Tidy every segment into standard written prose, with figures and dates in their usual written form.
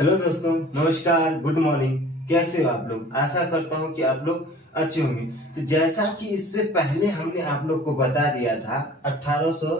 Hello दोस्तों, नमस्कार, good morning. कैसे हो आप लोग? आशा करता हूँ कि आप लोग अच्छे होंगे। तो जैसा कि इससे पहले हमने आप लोग को बता दिया था 1800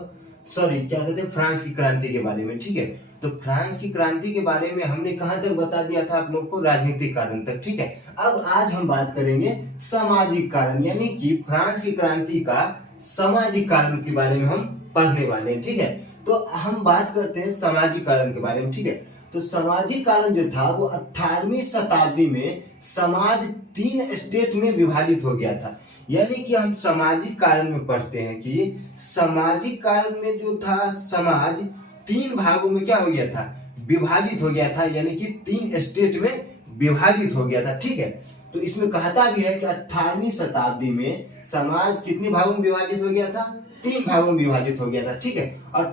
सॉरी क्या कहते हैं फ्रांस की क्रांति के बारे में, ठीक है। तो फ्रांस की क्रांति के बारे में हमने कहाँ तक बता दिया था आप लोग को? राजनीतिक कारण तक, ठीक है। अब आज हम बात करेंगे सामाजिक कारण, यानी कि फ्रांस की क्रांति का सामाजिक कारण के बारे में हम पढ़ने वाले हैं, ठीक है। तो हम बात करते हैं सामाजिक कारण के बारे में, ठीक है। तो सामाजिक कारण जो था वो 18वीं शताब्दी में समाज 3 स्टेट में विभाजित हो गया था। यानी कि हम सामाजिक कारण में पढ़ते हैं कि सामाजिक कारण में जो था समाज 3 भागों में क्या हो गया था? विभाजित हो गया था, यानी कि 3 स्टेट में विभाजित हो गया था, ठीक है। तो इसमें कहता भी है कि 18वीं शताब्दी में समाज कितने भागों में विभाजित हो गया था? 3 भागों में विभाजित हो गया था, ठीक है। और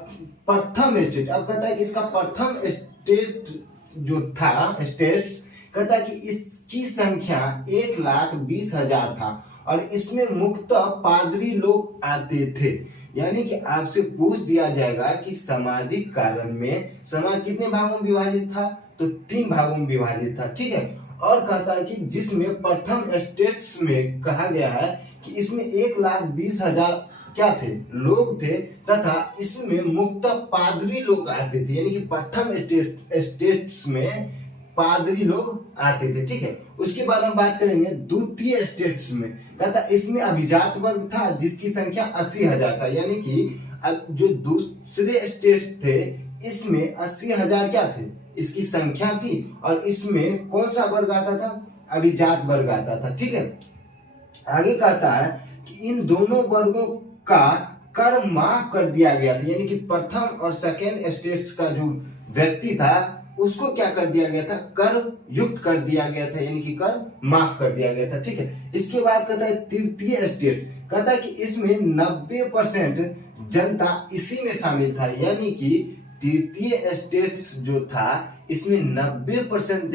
प्रथम स्टेट, अब कहता है कि इसका प्रथम स्टेट जो था स्टेट्स, कहता है कि इसकी संख्या 1,20,000 था और इसमें मुख्यतः पादरी लोग आते थे। यानी कि आपसे पूछ दिया जाएगा कि सामाजिक कारण में समाज कितने भागों में विभाजित था? तो 3 भागों में विभाजित था, ठीक है। और कहता है कि जिसमें प्रथम स्टेट्स में कहा गया है कि इसमें 1,20,000 क्या थे? लोग थे, तथा इसमें मुख्यतः पादरी लोग आते थे। यानी कि प्रथम स्टेट्स में पादरी लोग आते थे, ठीक है। उसके बाद हम बात करेंगे द्वितीय स्टेट्स में, कहता इसमें अभिजात वर्ग था जिसकी संख्या 80,000 था। यानी कि जो दूसरे स्टेट्स थे इसमें 80,000 क्या थे? इसकी संख्या थी और इसमें कौन सा वर्ग आता था? अभिजात वर्ग आता था, ठीक है। आगे कहता है कि इन दोनों वर्गों का कर माफ कर दिया गया था। यानी कि प्रथम और सेकेंड स्टेट्स का जो व्यक्ति था उसको क्या कर दिया गया था? कर युक्त कर दिया गया था, यानी कि कर माफ कर दिया गया था, ठीक है। इसके बाद कहता है तृतीय स्टेट, कहता है कि इसमें 90% जनता इसी में शामिल था। यानी कि तृतीय स्टेट्स जो था इसमें 90%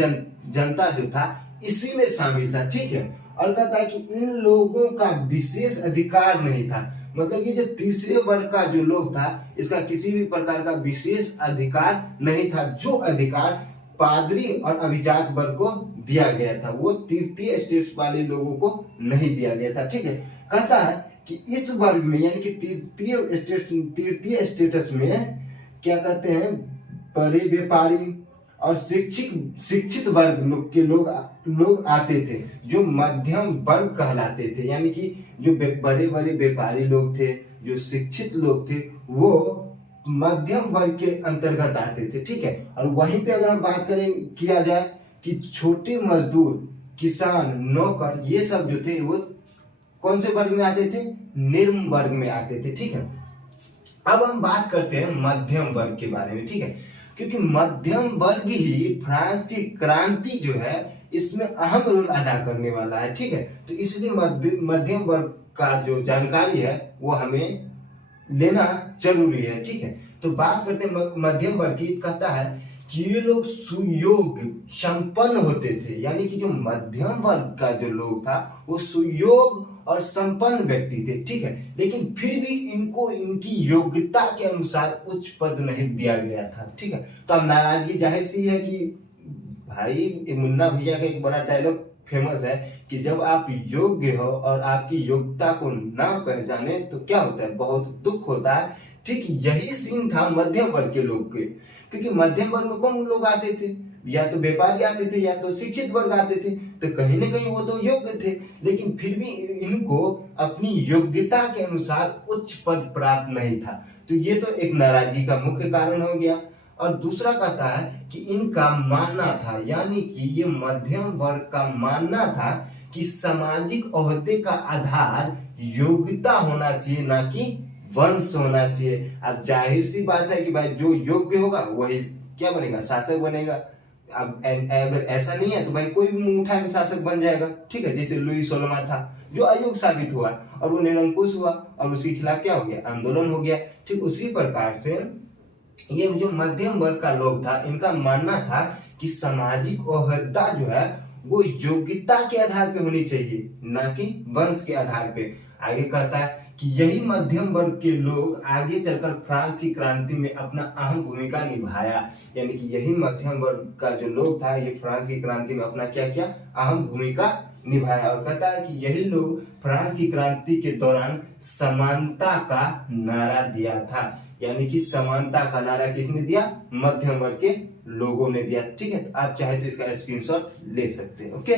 जनता जो था इसी में शामिल था, ठीक है। और कहता है कि इन लोगों का विशेष अधिकार नहीं था। मतलब कि जो तीसरे वर्ग का जो लोग था इसका किसी भी प्रकार का विशेष अधिकार नहीं था। जो अधिकार पादरी और अभिजात वर्ग को दिया गया था वो तृतीय स्टेट्स वाले लोगों को नहीं दिया गया था, ठीक है। कहता है कि इस वर्ग में, यानी कि तृतीय स्टेटस में क्या कहते हैं, बड़े व्यापारी और शिक्षित वर्ग के लोग आते थे जो मध्यम वर्ग कहलाते थे। यानी कि जो बड़े बड़े व्यापारी लोग थे, जो शिक्षित लोग थे, वो मध्यम वर्ग के अंतर्गत आते थे, ठीक है। और वहीं पे अगर हम बात करें किया जाए कि छोटे मजदूर, किसान, नौकर, ये सब जो थे वो कौन से वर्ग में आते थे? निम्न वर्ग में आते थे, ठीक है। अब हम बात करते हैं मध्यम वर्ग के बारे में, ठीक है। क्योंकि मध्यम वर्ग ही फ्रांस की क्रांति जो है इसमें अहम रोल अदा करने वाला है, ठीक है। तो इसलिए मध्यम वर्ग का जो जानकारी है वो हमें लेना जरूरी है, ठीक है। तो बात करते हैं मध्यम वर्ग की। कहता है कि ये लोग सुयोग संपन्न होते थे। यानी कि जो मध्यम वर्ग का जो लोग था वो सुयोग और संपन्न व्यक्ति थे, ठीक है। लेकिन फिर भी इनको इनकी योग्यता के अनुसार उच्च पद नहीं दिया गया था, ठीक है। तो अब नाराजगी जाहिर सी है कि भाई मुन्ना भैया का एक बड़ा डायलॉग फेमस है कि जब आप योग्य हो और आपकी योग्यता को ना पहचाने तो क्या होता है? बहुत दुख होता है। ठीक यही सीन था मध्यम वर्ग के लोग के। क्योंकि मध्यम वर्ग में कौन लोग आते थे? या तो व्यापारी आते थे या तो शिक्षित वर्ग आते थे। तो कहीं ना कहीं वो तो योग्य थे, लेकिन फिर भी इनको अपनी योग्यता के अनुसार उच्च पद प्राप्त नहीं था। तो ये तो एक नाराजगी का मुख्य कारण हो गया। और दूसरा कहता है कि इनका मानना था, यानी कि ये मध्यम वर्ग का मानना था कि सामाजिक ओहदे का आधार योग्यता होना चाहिए, ना कि वंश होना चाहिए। अब जाहिर सी बात है कि भाई जो योग्य होगा वही क्या बनेगा? शासक बनेगा। अब अगर ऐसा नहीं है तो भाई कोई भी मुंह उठा के शासक बन जाएगा, ठीक है। जैसे लुई सोलमा था जो अयोग्य साबित हुआ और वो निरंकुश हुआ और उसके खिलाफ क्या हो गया? आंदोलन हो गया। ठीक उसी प्रकार से ये जो मध्यम वर्ग का लोग था इनका मानना था कि सामाजिक ओहदा जो है वो योग्यता के आधार पे होनी चाहिए, ना कि वंश के आधार पे। आगे कहता है कि यही मध्यम वर्ग के लोग आगे चलकर फ्रांस की क्रांति में अपना अहम भूमिका निभाया। यानी कि यही मध्यम वर्ग का जो लोग था ये फ्रांस की क्रांति में अपना क्या किया, अहम भूमिका निभाया। और कहता है कि यही लोग फ्रांस की क्रांति के दौरान समानता का नारा दिया था। यानी कि समानता का नारा किसने दिया, मध्यम वर्ग के लोगों ने दिया। ठीक है, आप चाहे तो इसका स्क्रीनशॉट ले सकते हैं। ओके,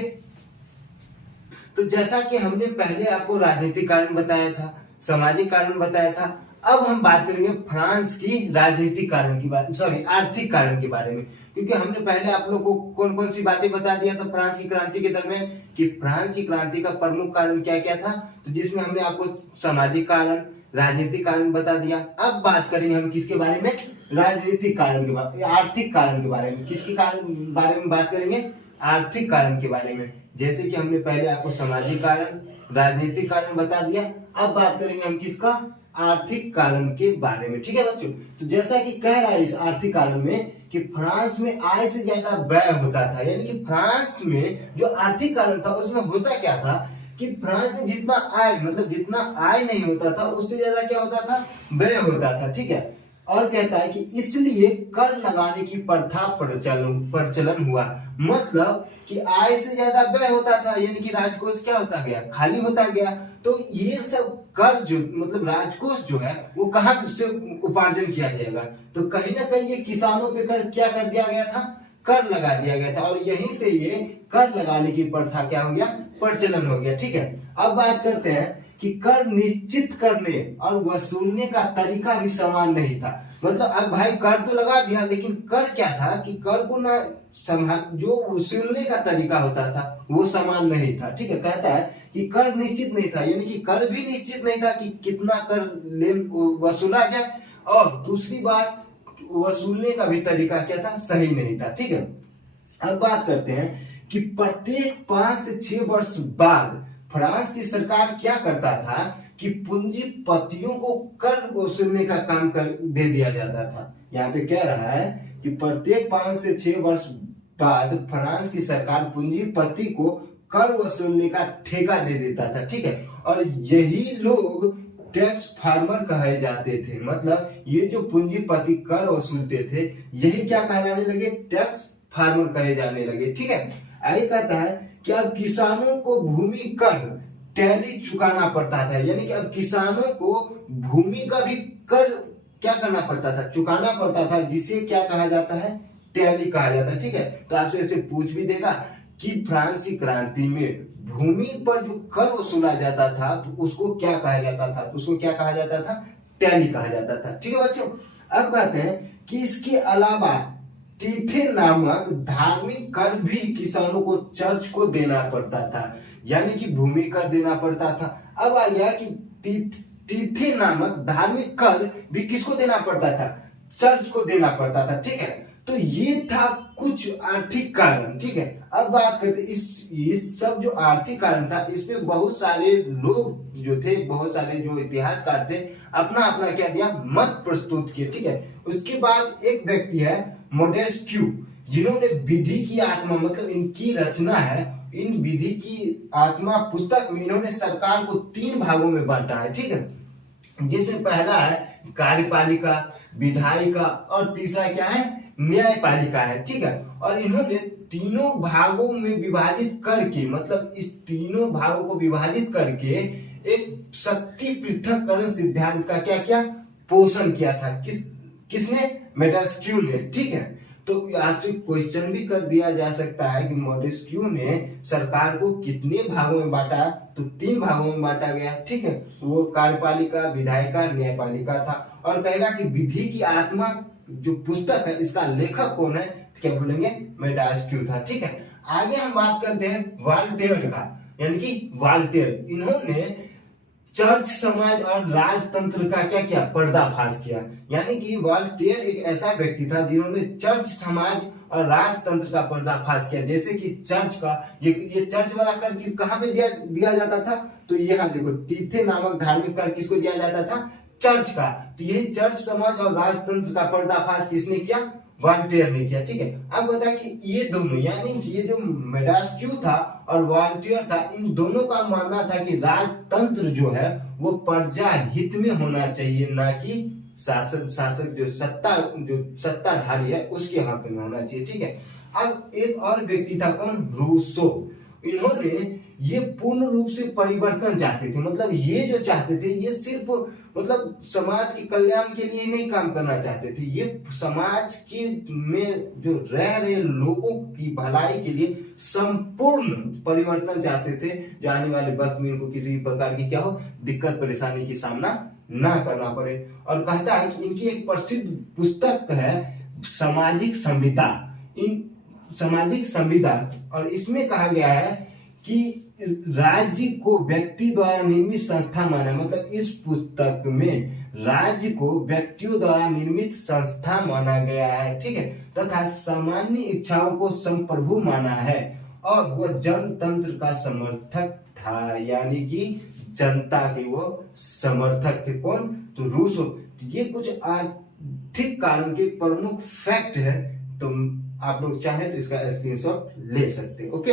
तो जैसा कि हमने पहले आपको राजनीतिक कारण बताया था, सामाजिक कारण बताया था, अब हम बात करेंगे फ्रांस की राजनीतिक कारण की बात, सॉरी आर्थिक कारण के बारे में। क्योंकि हमने पहले आप लोग को कौन कौन सी बातें बता दिया था फ्रांस की क्रांति के दरमियान, कि फ्रांस की क्रांति का प्रमुख कारण क्या क्या था, तो जिसमें हमने आपको सामाजिक कारण, राजनीतिक कारण बता दिया। अब बात करेंगे हम किसके बारे में, राजनीतिक कारण के बारे, आर्थिक कारण के बारे में। किसके कारण बारे में बात करेंगे, आर्थिक कारण के बारे में। जैसे कि हमने पहले आपको सामाजिक कारण, राजनीतिक कारण बता दिया, अब बात करेंगे हम किसका, आर्थिक कारण के बारे में। ठीक है बच्चों, तो जैसा कि कह रहा है इस आर्थिक कारण में कि फ्रांस में आय से ज्यादा व्यय होता था। यानी कि फ्रांस में जो आर्थिक कारण था उसमें होता क्या था कि फ्रांस में जितना आय, मतलब जितना आय नहीं होता था उससे ज्यादा क्या होता था, व्यय होता था। ठीक है, और कहता है कि इसलिए कर लगाने की प्रथा प्रचलन हुआ। मतलब कि आय से ज्यादा व्यय होता था, यानी कि राजकोष क्या होता गया, खाली होता गया। तो ये सब कर जो, मतलब राजकोष जो है वो कहाँ से उपार्जन किया जाएगा, तो कहीं ना कहीं ये किसानों पे कर क्या कर दिया गया था, कर लगा दिया गया था। और यहीं से ये कर लगाने की प्रथा क्या हो गया, प्रचलन हो गया। ठीक है, अब बात करते हैं कि कर निश्चित करने और वसूलने का तरीका भी समान नहीं था। मतलब अब भाई कर तो लगा दिया, लेकिन कर क्या था कि कर को ना जो वसूलने का तरीका होता था वो समान नहीं था। ठीक है, कहता है कि कर निश्चित नहीं था, यानी कि कर भी निश्चित नहीं था कि कितना कर वसूला जाए, और दूसरी बात वसूलने का भी तरीका क्या था, सही नहीं था। ठीक है, अब बात करते हैं कि प्रत्येक 5 से 6 वर्ष बाद फ्रांस की सरकार क्या करता था कि पूंजीपतियों को कर वसूलने का काम कर दे दिया जाता था। यहाँ पे कह रहा है कि प्रत्येक 5 से 6 वर्ष बाद फ्रांस की सरकार पूंजीपति को कर वसूलने का ठेका दे देता था। ठीक है, और यही लोग टैक्स फार्मर कहे जाते थे। मतलब ये जो पूंजीपति कर वसूलते थे यही क्या कहलाने लगे, टैक्स फार्मर कहे जाने लगे। ठीक है, आगे कहता है कि अब किसानों को भूमि कर टैली चुकाना पड़ता था। यानी कि अब किसानों को भूमि का भी कर क्या करना पड़ता था, चुकाना पड़ता था, जिसे क्या कहा जाता है, टैली कहा जाता है। ठीक है, तो आपसे ऐसे पूछ भी देगा कि फ्रांस की क्रांति में भूमि पर जो कर वसूला जाता था तो उसको क्या कहा जाता था, तो उसको क्या कहा जाता था, टैली कहा जाता था। ठीक है बच्चों, अब कहते हैं कि इसके अलावा तीथे नामक धार्मिक कर भी किसानों को चर्च को देना पड़ता था। यानी कि भूमि कर देना पड़ता था। अब आ गया कि तीथे नामक धार्मिक कर भी किसको देना पड़ता था, चर्च को देना पड़ता था। ठीक है, तो ये था कुछ आर्थिक कारण। ठीक है, अब बात करते इस सब जो आर्थिक कारण था इसमें बहुत सारे लोग जो थे, बहुत सारे जो इतिहासकार थे, अपना अपना क्या दिया, मत प्रस्तुत किए। ठीक है, उसके बाद एक व्यक्ति है मोंटेस्क्यू, जिन्होंने विधि की आत्मा, मतलब इनकी रचना है, इन विधि की आत्मा पुस्तक में इन्होंने सरकार को 3 भागों में बांटा है। ठीक है, जिसमें पहला है कार्यपालिका, विधायिका और तीसरा क्या है, न्यायपालिका है। ठीक है, और इन्होंने तीनों भागों में विभाजित करके, मतलब इस तीनों भागों को विभाजित करके एक शक्ति पृथक्करण सिद्धांत का क्या क्या पोषण किया था। किसने, मोंटेस्क्यू ने। ठीक है, तो आपसे क्वेश्चन भी कर दिया जा सकता है कि मोंटेस्क्यू ने सरकार को कितने भागों में बांटा, तो 3 भागों में बांटा गया। ठीक है, वो कार्यपालिका, विधायिका, न्यायपालिका था। और कहेगा कि विधि की आत्मा जो पुस्तक है इसका लेखक कौन है, तो क्या बोलेंगे, मोंटेस्क्यू था। ठीक है, आगे हम बात करते हैं वॉल्टेयर का, यानी कि वॉल्टेयर, इन्होंने चर्च समाज और राजतंत्र का क्या किया, पर्दाफाश किया। यानी कि वॉल्टेयर एक ऐसा व्यक्ति था जिन्होंने चर्च समाज और राजतंत्र का पर्दाफाश किया। जैसे कि चर्च का ये चर्च वाला कर कहाँ पे दिया जाता था, तो यहाँ देखो तीथे नामक धार्मिक कर किसको दिया जाता था, चर्च का। तो यही चर्च समाज और राजतंत्र का पर्दाफाश किसने किया, वॉल्टेयर ने किया। ठीक है, अब बताया कि ये दोनों यानी कि ये जो मोंटेस्क्यू था और वॉल्टेयर था, इन दोनों का मानना था कि राजतंत्र जो है वो प्रजा हित में होना चाहिए, ना कि शासक जो सत्ताधारी है उसके हक में होना चाहिए। ठीक है, अब एक और व्यक्ति था, कौन? रूसो। इन्होंने ये पूर्ण रूप से परिवर्तन चाहते थे, मतलब ये जो चाहते थे ये सिर्फ मतलब समाज के कल्याण के लिए नहीं काम करना चाहते थे, ये समाज के में जो रह रहे लोगों की भलाई के लिए संपूर्ण परिवर्तन चाहते थे, जो आने वाले वक्त में इनको किसी प्रकार की क्या हो दिक्कत परेशानी की सामना ना करना पड़े। और कहता है कि इनकी एक प्रसिद्ध पुस्तक है सामाजिक संविदा, सामाजिक संविदा, और इसमें कहा गया है कि राज्य को व्यक्ति द्वारा निर्मित संस्था माना, मतलब इस पुस्तक में राज्य को व्यक्तियों द्वारा निर्मित संस्था माना गया है। ठीक है, तथा सामान्य इच्छाओं को संप्रभु माना है, और वह जनतंत्र का समर्थक था, यानी कि जनता के वो समर्थक थे। कौन? तो रूसो। ये कुछ आर्थिक कारण के प्रमुख फैक्ट है, तो आप लोग चाहे तो इसका स्क्रीनशॉट ले सकते। ओके,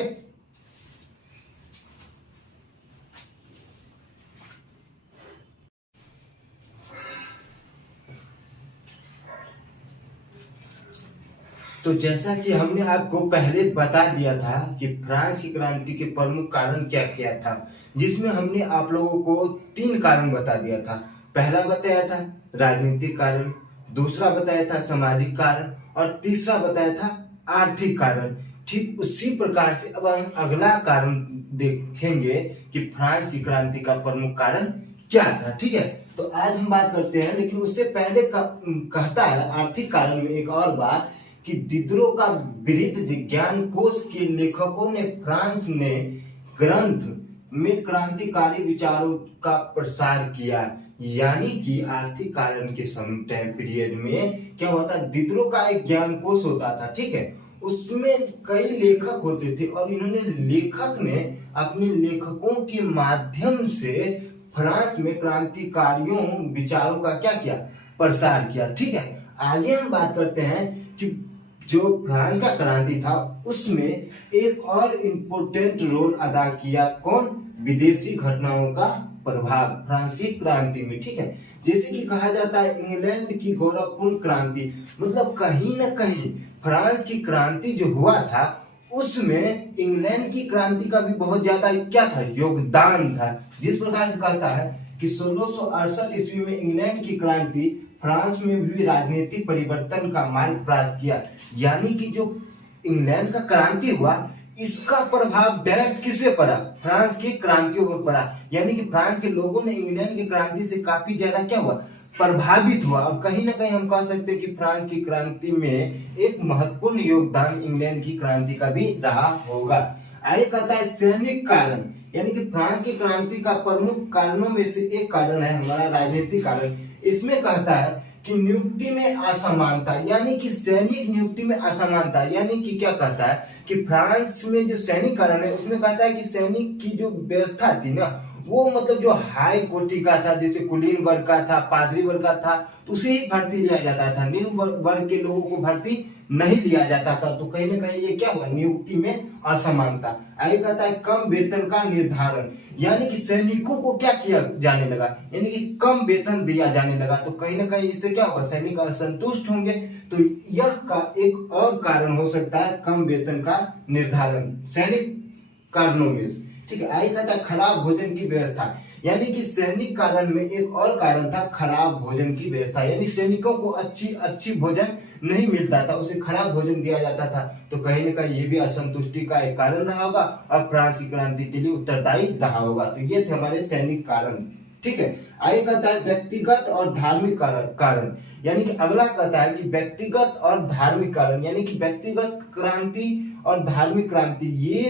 तो जैसा कि हमने आपको पहले बता दिया था कि फ्रांस की क्रांति के प्रमुख कारण क्या क्या था, जिसमें हमने आप लोगों को 3 कारण बता दिया था। पहला बताया था राजनीतिक कारण, दूसरा बताया था सामाजिक कारण, और तीसरा बताया था आर्थिक कारण। ठीक उसी प्रकार से अब हम अगला कारण देखेंगे कि फ्रांस की क्रांति का प्रमुख कारण क्या था। ठीक है, तो आज हम बात करते हैं, लेकिन उससे पहले कहता है आर्थिक कारण में एक और बात कि दिदरो का विरुद्ध ज्ञान कोश के लेखकों ने फ्रांस ने ग्रंथ में क्रांतिकारी विचारों का प्रसार किया, यानी कि आर्थिक कारण के टाइम पीरियड में क्या होता, दिदरो का एक ज्ञान कोश होता था। ठीक है, उसमें कई लेखक होते थे, और इन्होंने लेखक ने अपने लेखकों के माध्यम से फ्रांस में क्रांतिकारियों विचारों का क्या किया, प्रसार किया। ठीक है, आगे हम बात करते हैं कि जो फ्रांस का क्रांति था उसमें एक और इम्पोर्टेंट रोल अदा किया, कौन? विदेशी घटनाओं का प्रभाव फ्रांस की क्रांति में। ठीक है, जैसे कि कहा जाता है इंग्लैंड की गौरवपूर्ण क्रांति, मतलब कहीं ना कहीं फ्रांस की क्रांति जो हुआ था उसमें इंग्लैंड की क्रांति का भी बहुत ज्यादा क्या था, योगदान था। जिस प्रकार से कहता है कि 1668 ईस्वी में इंग्लैंड की क्रांति फ्रांस में भी राजनीतिक परिवर्तन का मार्ग प्रशस्त किया, यानी कि जो इंग्लैंड का क्रांति हुआ इसका प्रभाव डायरेक्ट किस पे पड़ा, फ्रांस की क्रांतियों पर पड़ा, यानी कि फ्रांस के लोगों ने इंग्लैंड की क्रांति से काफी ज्यादा क्या हुआ, प्रभावित हुआ। और कहीं ना कहीं हम कह सकते हैं कि फ्रांस की क्रांति में एक महत्वपूर्ण योगदान इंग्लैंड की क्रांति का भी रहा होगा। आगे कहता है सैनिक कारण, यानी कि फ्रांस की क्रांति का प्रमुख कारणों में से एक कारण है हमारा राजनीतिक कारण। इसमें कहता है कि नियुक्ति में असमानता, यानी कि सैनिक नियुक्ति में असमानता, यानी कि क्या कहता है कि फ्रांस में जो सैनिक कारण है उसमें कहता है कि सैनिक की जो व्यवस्था थी ना वो मतलब जो हाई कोटि का था, जैसे कुलीन वर्ग का था, पादरी वर्ग का था, तो उसे ही भर्ती लिया जाता था, निम्न वर्ग के लोगों को भर्ती नहीं लिया जाता था। तो कहीं ना कहीं ये क्या हुआ, नियुक्ति में असमानता। आगे कहता है कम वेतन का निर्धारण, यानी कि सैनिकों को क्या किया जाने लगा, यानी कि कम वेतन दिया जाने लगा। तो कहीं ना कहीं इससे क्या होगा, सैनिक असंतुष्ट होंगे। तो यह का एक और कारण हो सकता है कम वेतन का निर्धारण सैनिक कारणों में। ठीक है, आगे कहता है खराब भोजन की व्यवस्था, यानी कि सैनिक कारण में एक और कारण था खराब भोजन की व्यवस्था, यानी सैनिकों को अच्छी भोजन नहीं मिलता था, उसे खराब भोजन दिया जाता था। तो कहीं ना कहीं ये भी असंतुष्टि का एक कारण रहा होगा और फ्रांस की क्रांति के लिए उत्तरदायी रहा होगा। तो ये थे हमारे सैनिक कारण। ठीक है, आगे कहता है व्यक्तिगत और धार्मिक कारण, यानी कि अगला कहता है कि व्यक्तिगत और धार्मिक कारण, यानी कि व्यक्तिगत क्रांति और धार्मिक क्रांति ये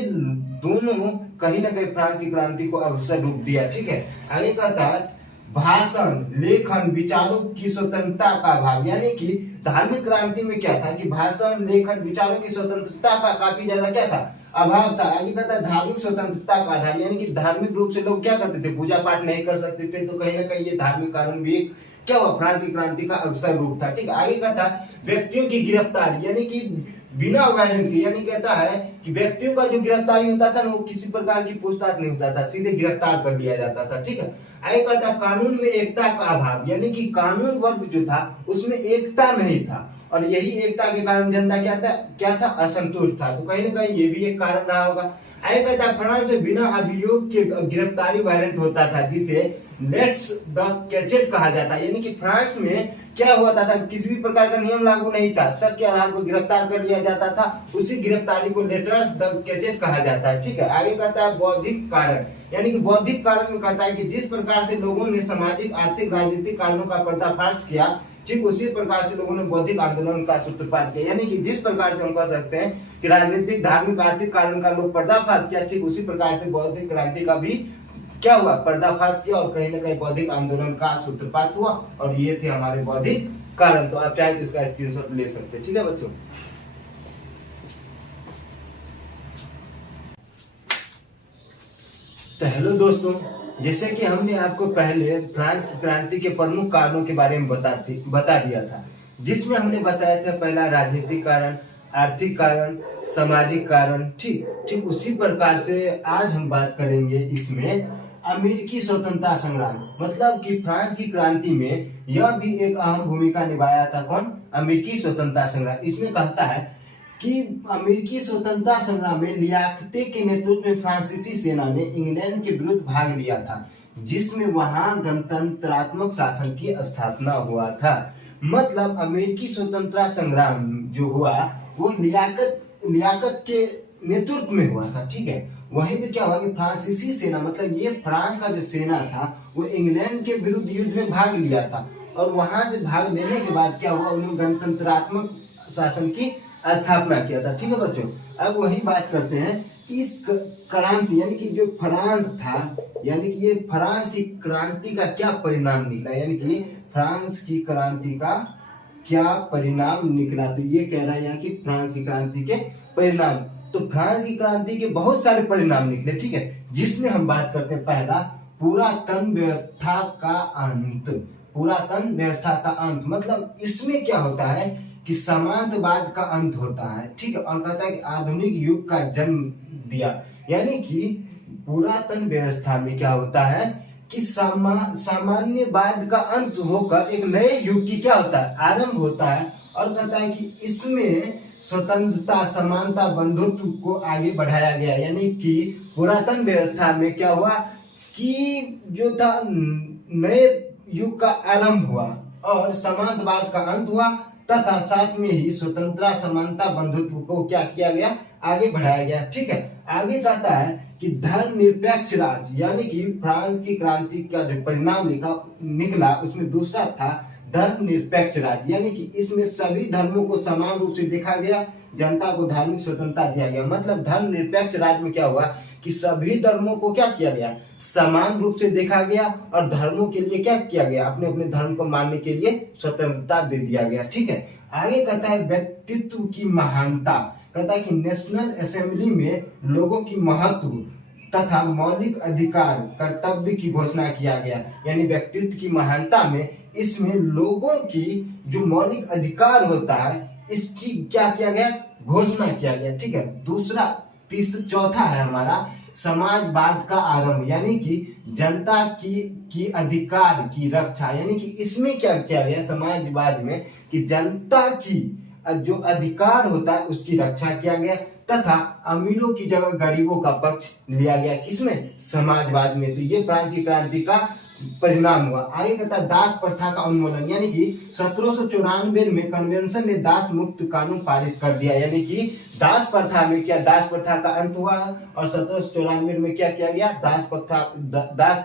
दोनों कहीं ना कहीं फ्रांस की क्रांति को अग्रसर रूप दिया। ठीक है, आगे कहता है भाषण लेखन विचारों की स्वतंत्रता का अभाव, यानी कि धार्मिक क्रांति में क्या था कि भाषण लेखन विचारों की स्वतंत्रता का काफी ज्यादा क्या था, अभाव था। आगे कहता है धार्मिक स्वतंत्रता का आधार, यानी कि धार्मिक रूप से लोग क्या करते थे, पूजा पाठ नहीं कर सकते थे। तो कहीं ना कहीं ये धार्मिक कारण भी एक क्या हुआ, फ्रांस की क्रांति का अग्रसर रूप था। ठीक है, आगे कहता है व्यक्तियों की गिरफ्तारी, यानी कि बिना वारंट के, यानी कहता है कि व्यक्तियों का जो गिरफ्तारी होता था ना, वो किसी प्रकार की पूछताछ नहीं होता था, सीधे गिरफ्तार कर लिया जाता था। ठीक है, आगे कहता है कानून में एकता का अभाव, यानी कि कानून वर्ग जो था उसमें एकता नहीं था, और यही एकता के कारण जनता क्या था, असंतुष्ट था। तो कहीं ना कहीं ये भी एक कारण रहा होगा। आगे कहता है फ्रांस में बिना अभियोग के गिरफ्तारी वारंट होता था, जिसे लेट्स द कैचेट कहा जाता है। यानी कि फ्रांस में क्या हुआ था, किसी भी प्रकार का नियम लागू नहीं था, शक के आधार पर गिरफ्तार कर लिया जाता था, उसी गिरफ्तारी को लेटर्स द कैचेट कहा जाता है। ठीक है, आगे कहता है बौद्धिक कारण, यानी कि बौद्धिक कारण में कहता है कि जिस प्रकार से लोगों ने सामाजिक आर्थिक राजनीतिक कारणों का पर्दाफाश किया, ठीक उसी प्रकार से लोगों ने बौद्धिक आंदोलन का सूत्रपात किया। यानी कि जिस प्रकार से हम कह सकते हैं कि राजनीतिक धार्मिक आर्थिक कारण का लोग पर्दाफाश किया, ठीक उसी प्रकार से बौद्धिक क्रांति का भी क्या हुआ, पर्दाफाश किया, और कहीं ना कहीं बौद्धिक आंदोलन का सूत्रपात हुआ, और ये थे हमारे बौद्धिक कारण। तो आप चाहे तो इसका स्क्रीनशॉट ले सकते हैं। ठीक है बच्चों, तो हेलो दोस्तों, जैसे कि हमने आपको पहले फ्रांस की क्रांति के प्रमुख कारणों के बारे में बता दिया था, जिसमें हमने बताया था पहला राजनीतिक कारण, आर्थिक कारण, सामाजिक कारण। ठीक उसी प्रकार से आज हम बात करेंगे इसमें अमेरिकी स्वतंत्रता संग्राम, मतलब कि फ्रांस की क्रांति में यह भी एक अहम भूमिका निभाया था। कौन, अमेरिकी स्वतंत्रता संग्राम। इसमें कहता है कि अमेरिकी स्वतंत्रता संग्राम में लियाकते के नेतृत्व में फ्रांसीसी सेना ने इंग्लैंड के विरुद्ध भाग लिया था, जिसमें वहां गणतंत्रात्मक शासन की स्थापना हुआ था। मतलब अमेरिकी स्वतंत्रता संग्राम जो हुआ वो लियाकत के नेतृत्व में हुआ था। ठीक है, वहीं पे क्या हुआ कि फ्रांसीसी सेना, मतलब ये फ्रांस का जो सेना था वो इंग्लैंड के विरुद्ध युद्ध में भाग लिया था, और वहां से भाग लेने के बाद क्या हुआ, उन्होंने गणतंत्रात्मक शासन की स्थापना किया था। ठीक है बच्चों, अब वही बात करते हैं इस क्रांति, यानी कि जो फ्रांस था, यानी कि ये फ्रांस की क्रांति का क्या परिणाम निकला, यानी कि फ्रांस की क्रांति का क्या परिणाम निकला। तो ये कह रहा है यहाँ की फ्रांस की क्रांति के परिणाम। तो फ्रांस की क्रांति के बहुत सारे परिणाम निकले। ठीक है, जिसमें हम बात करते हैं पहला, पुरातन व्यवस्था का अंत। पुरातन व्यवस्था का अंत मतलब इसमें क्या होता है कि सामंतवाद का अंत होता है। ठीक है, और कहता है कि आधुनिक युग का जन्म दिया, यानी कि पुरातन व्यवस्था में क्या होता है कि सामान्यवाद का अंत होकर एक नए युग की क्या होता है, आरंभ होता है। और कहता है कि इसमें स्वतंत्रता, समानता, बंधुत्व को आगे बढ़ाया गया, यानी कि पुरातन व्यवस्था में क्या हुआ कि जो था नए युग का आरंभ हुआ और समानतावाद का अंत हुआ, तथा साथ में ही स्वतंत्रता, समानता, बंधुत्व को क्या किया गया, आगे बढ़ाया गया। ठीक है, आगे कहता है कि धर्मनिरपेक्ष राज्य, यानी कि फ्रांस की क्रांति का जो परिणाम निकला उसमें दूसरा था धर्मनिरपेक्ष राज्य, यानी कि इसमें सभी धर्मों को समान रूप से देखा गया, जनता को धार्मिक स्वतंत्रता दिया गया। मतलब धर्मनिरपेक्ष राज्य में क्या हुआ कि सभी धर्मों को क्या किया गया, समान रूप से देखा गया, और धर्मों के लिए क्या किया गया, अपने अपने धर्म को मानने के लिए स्वतंत्रता दे दिया गया। ठीक है, आगे कहता है व्यक्तित्व की महानता। कहता है कि नेशनल असेंबली में लोगों की महत्व तथा मौलिक अधिकार कर्तव्य की घोषणा किया गया, यानी व्यक्तित्व की महानता में इसमें लोगों की जो मौलिक अधिकार होता है इसकी क्या किया गया, घोषणा किया गया। ठीक है, दूसरा चौथा है हमारा समाजवाद का आरंभ, यानी कि जनता की अधिकार की रक्षा, यानी कि इसमें क्या किया गया समाजवाद में कि जनता की जो अधिकार होता है उसकी रक्षा किया गया, तथा अमीरों की जगह गरीबों का पक्ष लिया गया, किसमें, समाजवाद में। तो ये फ्रांस की क्रांति का परिणाम हुआ। आगे कहता है दास प्रथा का उन्मूलन, यानी कि 1794 में कन्वेंशन ने दास मुक्त कानून पारित कर दिया, यानी कि दास प्रथा में क्या, दास प्रथा का अंत हुआ, और 1794 में क्या किया गया, दास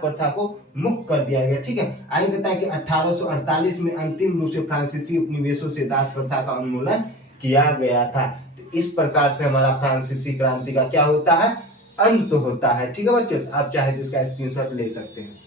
प्रथा को मुक्त कर दिया गया। ठीक है, आगे कहता है कि 1848 में अंतिम रूप से फ्रांसीसी उपनिवेशों से दास प्रथा का उन्मूलन किया गया था। तो इस प्रकार से हमारा फ्रांसीसी क्रांति का क्या होता है, अंत होता है। ठीक है बच्चों, आप चाहे तो इसका स्क्रीनशॉट ले सकते हैं।